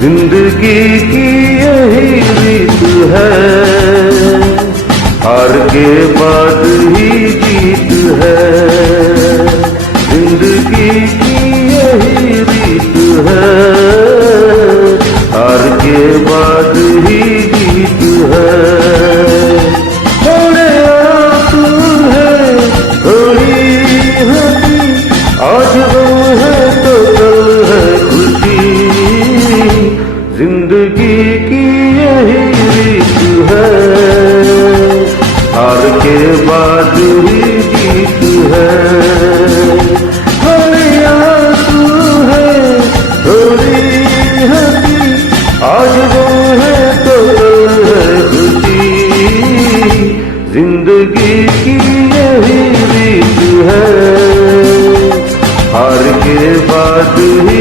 जिंदगी की यही रीत है, हार के बाद ही जीत है। जिंदगी की यही रीत है, हार के बाद ही जीत है। थोड़े आंसू है, थोड़ी हंसी, आज गम है तो कल है खुशी। जिंदगी की यही रीत है, हार के बाद ही जीत है। थोड़े आंसू है, थोड़ी हंसी, आज वो है तो कल है खुशी। जिंदगी की यही रीत है, हार के बाद ही